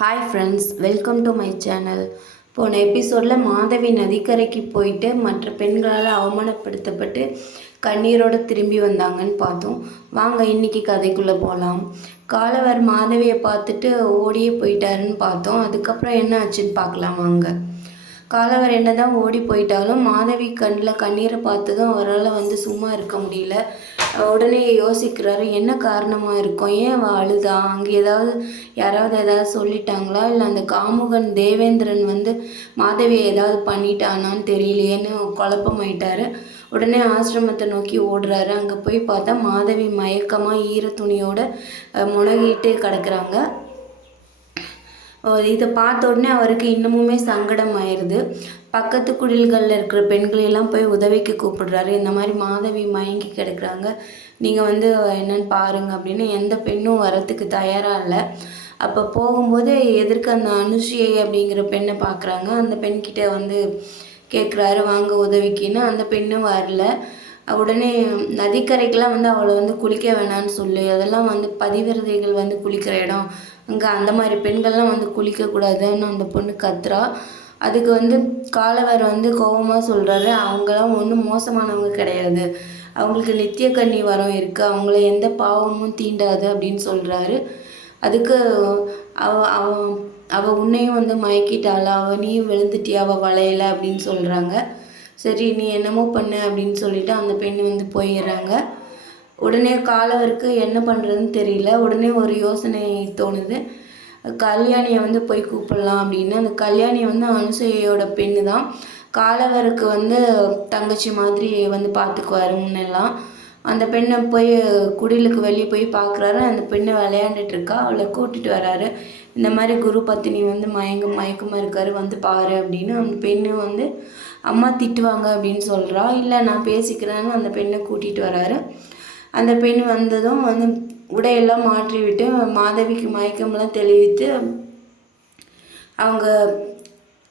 Hi friends welcome to my channel போன எபிசோடில் மாதவி நதிக்கரைக்கு போயிட்டு மற்ற பெண்களால் அவமானப்படுத்தப்பட்டு கண்ணீரோடு திரும்பி வந்தாங்கன்னு பார்த்தோம். வாங்க இன்னைக்கு கதைக்குள்ளே போகலாம் காலவர் மாதவியை பார்த்துட்டு ஓடியே போயிட்டாருன்னு பார்த்தோம். அதுக்கப்புறம் என்ன ஆச்சுன்னு பார்க்கலாம் வாங்க. காலவர் என்னதான் ஓடி போயிட்டாலும் மாதவி கண்ணில் கண்ணீரை பார்த்ததும் அவரால் வந்து சும்மா இருக்க முடியல. உடனே யோசிக்கிறாரு என்ன காரணமாக இருக்கும்? ஏன் அவள் அழுதா? அங்கே ஏதாவது யாராவது ஏதாவது சொல்லிட்டாங்களா? இல்லை அந்த காமுகன் தேவேந்திரன் வந்து மாதவியை ஏதாவது பண்ணிட்டானான்னு தெரியலையேன்னு குழப்பமாயிட்டாரு. உடனே ஆசிரமத்தை நோக்கி ஓடுறாரு. அங்கே போய் பார்த்தா மாதவி மயக்கமாக ஈர துணியோட முனகிட்டு கிடக்குறாங்க. இதை பார்த்த உடனே அவருக்கு இன்னமுமே சங்கடம் ஆயிடுது பக்கத்து குடில்களில் இருக்கிற பெண்களெல்லாம் போய் உதவிக்கு கூப்பிடுறாரு. இந்த மாதிரி மாதவி மயங்கி கிடக்குறாங்க. நீங்கள் வந்து என்னன்னு பாருங்க அப்படின்னு எந்த பெண்ணும் வரத்துக்கு தயாராக இல்லை. அப்போ போகும்போது எதிர்க்க அந்த அனுஷியை அப்படிங்கிற பெண்ணை பார்க்குறாங்க அந்த பெண்கிட்ட வந்து கேட்குறாரு வாங்க உதவிக்குன்னு. அந்த பெண்ணும் வரல. உடனே நதிக்கரைக்கெலாம் வந்து அவளை வந்து குளிக்க வேணாம்னு சொல்லு அதெல்லாம் வந்து பதிவிரதைகள் வந்து குளிக்கிற இடம். அங்கே அந்த மாதிரி பெண்கள்லாம் வந்து குளிக்கக்கூடாதுன்னு அந்த பொண்ணு கத்துறா. அதுக்கு வந்து காலவர் வந்து கோபமாக சொல்கிறாரு அவங்களாம் ஒன்றும் மோசமானவங்க கிடையாது. அவங்களுக்கு நித்திய கன்னி வரம் இருக்குது அவங்கள எந்த பாவமும் தீண்டாது அப்படின்னு சொல்கிறாரு அதுக்கு அவ அவ அவள் உன்னையும் வந்து மயக்கிட்டாளா? அவள் நீ விழுந்துட்டியா? அவள் வளையலை அப்படின்னு சொல்கிறாங்க சரி நீ என்னமோ பண்ணு அப்படின்னு சொல்லிட்டு அந்த பெண் வந்து போயிடுறாங்க. உடனே காலவருக்கு என்ன பண்ணுறதுன்னு தெரியல. உடனே ஒரு யோசனை தோணுது. கல்யாணியை வந்து போய் கூப்பிடலாம் அப்படின்னு. அந்த கல்யாணி வந்து அனுசையோட பெண்ணு தான் காலவருக்கு வந்து தங்கச்சி மாதிரி வந்து பார்த்துக்குவாரு முன்னெல்லாம். அந்த பெண்ணை போய் குடிலுக்கு வெளியே போய் பார்க்குறாரு அந்த பெண்ணை விளையாண்டுட்டு இருக்கா. அவளை கூட்டிட்டு வராரு. இந்த மாதிரி குரு பத்தினி வந்து மயங்க மயக்கமாக இருக்காரு. வந்து பாரு அப்படின்னு. அந்த பெண்ணு வந்து அம்மா திட்டுவாங்க அப்படின்னு சொல்கிறா இல்லை நான் பேசிக்கிறேன்னு அந்த பெண்ணை கூட்டிகிட்டு வராரு. அந்த பெண் வந்ததும் வந்து உடையெல்லாம் மாற்றிவிட்டு மாதவிக்கு மயக்கம்லாம் தெளிவித்து அவங்க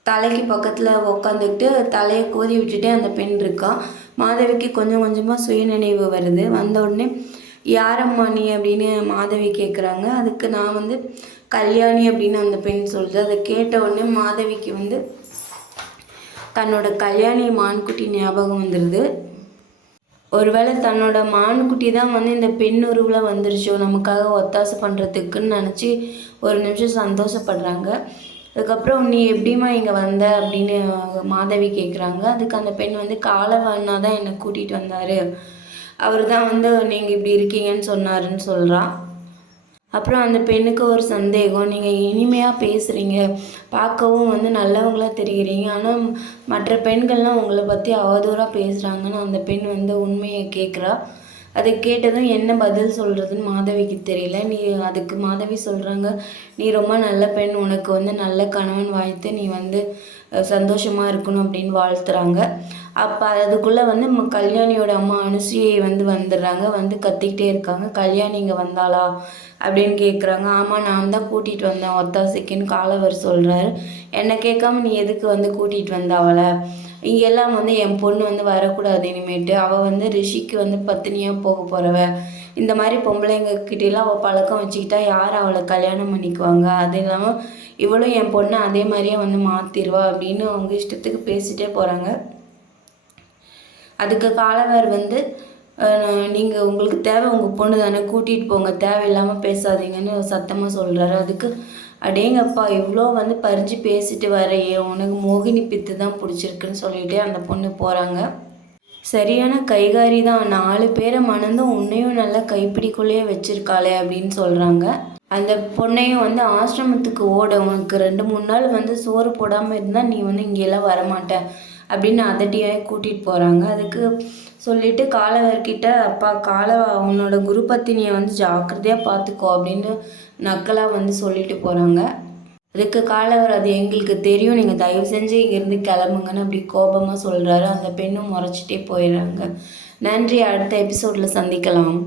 தலைக்கு பக்கத்தில் உக்காந்துக்கிட்டு தலையை கோதி விட்டுட்டே அந்த பெண் இருக்கா. மாதவிக்கு கொஞ்சம் கொஞ்சமாக சுயநினைவு வருது. வந்த உடனே யாரம்மா நீ? அப்படின்னு மாதவி கேட்குறாங்க அதுக்கு நான் வந்து கல்யாணி அப்படின்னு அந்த பெண் சொல்லுது. அதை கேட்ட உடனே மாதவிக்கு வந்து தன்னோட கல்யாணி மான்குட்டி ஞாபகம் வந்துடுது ஒருவேளை தன்னோட மான்குட்டி தான் வந்து இந்த பெண் உருவில் வந்துருச்சோ நமக்காக ஒத்தாசை பண்ணுறதுக்குன்னு நினச்சி ஒரு நிமிஷம் சந்தோஷப்படுறாங்க. அதுக்கப்புறம் நீ எப்படிம்மா இங்கே வந்த? அப்படின்னு மாதவி கேட்குறாங்க அதுக்கு அந்த பெண் வந்து காலவானா தான் என்னை கூட்டிகிட்டு வந்தார். அவர் தான் வந்து நீங்கள் இப்படி இருக்கீங்கன்னு சொன்னாருன்னு சொல்கிறான் அப்புறம் அந்த பெண்ணுக்கு ஒரு சந்தேகம் நீங்கள் இனிமையாக பேசுகிறீங்க பார்க்கவும் வந்து நல்லவங்களாக தெரிகிறீங்க. ஆனால் மற்ற பெண்கள்லாம் உங்களை பற்றி அவதூறாக பேசுகிறாங்கன்னு அந்த பெண் வந்து உண்மையை கேட்குறா அதை கேட்டதும் என்ன பதில் சொல்கிறதுன்னு மாதவிக்கு தெரியல. நீ அதுக்கு மாதவி சொல்கிறாங்க நீ ரொம்ப நல்ல பெண் உனக்கு வந்து நல்ல கணவன் வாய்த்து நீ வந்து சந்தோஷமாக இருக்கணும் அப்படின்னு வாழ்த்துறாங்க. அப்போ அதுக்குள்ளே வந்து ம- கல்யாணியோட அம்மா அனுசுயை வந்து வந்துடுறாங்க வந்து கத்திக்கிட்டே இருக்காங்க. கல்யாணி இங்கே வந்தாளா அப்படின்னு கேட்குறாங்க ஆமாம் நான் தான் கூட்டிகிட்டு வந்தேன். ஒத்தாசைக்குன்னு காலவர் சொல்கிறாரு என்னை கேட்காம நீ எதுக்கு வந்து கூட்டிகிட்டு வந்த அவளை இங்கெல்லாம் வந்து என் பொண்ணு வந்து வரக்கூடாது இனிமேட்டு. அவள் வந்து ரிஷிக்கு வந்து பத்தினியாக போக போகிறவ இந்த மாதிரி பொம்பளைங்கக்கிட்டலாம் அவள் பழக்கம் வச்சுக்கிட்டா யார் அவளை கல்யாணம் பண்ணிக்குவாங்க? அது இல்லாமல் இவளும் என் பொண்ணை அதே மாதிரியே வந்து மாற்றிடுவா அப்படின்னு அவங்க இஷ்டத்துக்கு பேசிகிட்டே போகிறாங்க அதுக்கு காலவர் வந்து நீங்கள் உங்களுக்கு தேவை உங்கள் பொண்ணு தானே கூட்டிகிட்டு போங்க தேவையில்லாமல் பேசாதீங்கன்னு சத்தமாக சொல்கிறாரு அதுக்கு அடேங்கப்பா இவ்வளோ வந்து பறிஞ்சு பேசிட்டு வரையே உனக்கு மோகினி பித்து தான் பிடிச்சிருக்குன்னு சொல்லிட்டு அந்த பொண்ணு போகிறாங்க சரியான கைகாரி தான். நாலு பேரை மணந்து உன்னையும் நல்லா கைப்பிடிக்குள்ளேயே வச்சிருக்காளே அப்படின்னு சொல்கிறாங்க அந்த பொண்ணையும் வந்து ஆசிரமத்துக்கு ஓட உனக்கு ரெண்டு மூணு நாள் வந்து சோறு போடாமல் இருந்தால் நீ வந்து இங்கெல்லாம் வரமாட்ட. அப்படின்னு அதட்டியாக கூட்டிகிட்டு போகிறாங்க அதுக்கு சொல்லிட்டு காலவர்கிட்ட அப்பா கால உன்னோட குரு பத்தினியை வந்து ஜாக்கிரதையாக பார்த்துக்கோ அப்படின்னு நக்கலாக வந்து சொல்லிட்டு போகிறாங்க அதுக்கு காலவர் அது எங்களுக்கு தெரியும். நீங்கள் தயவு செஞ்சு இங்கேருந்து கிளம்புங்கன்னு அப்படி கோபமாக சொல்கிறாரு அந்த பெண்ணும் முறைச்சிட்டே போயிடுறாங்க. நன்றி. அடுத்த எபிசோடில் சந்திக்கலாம்.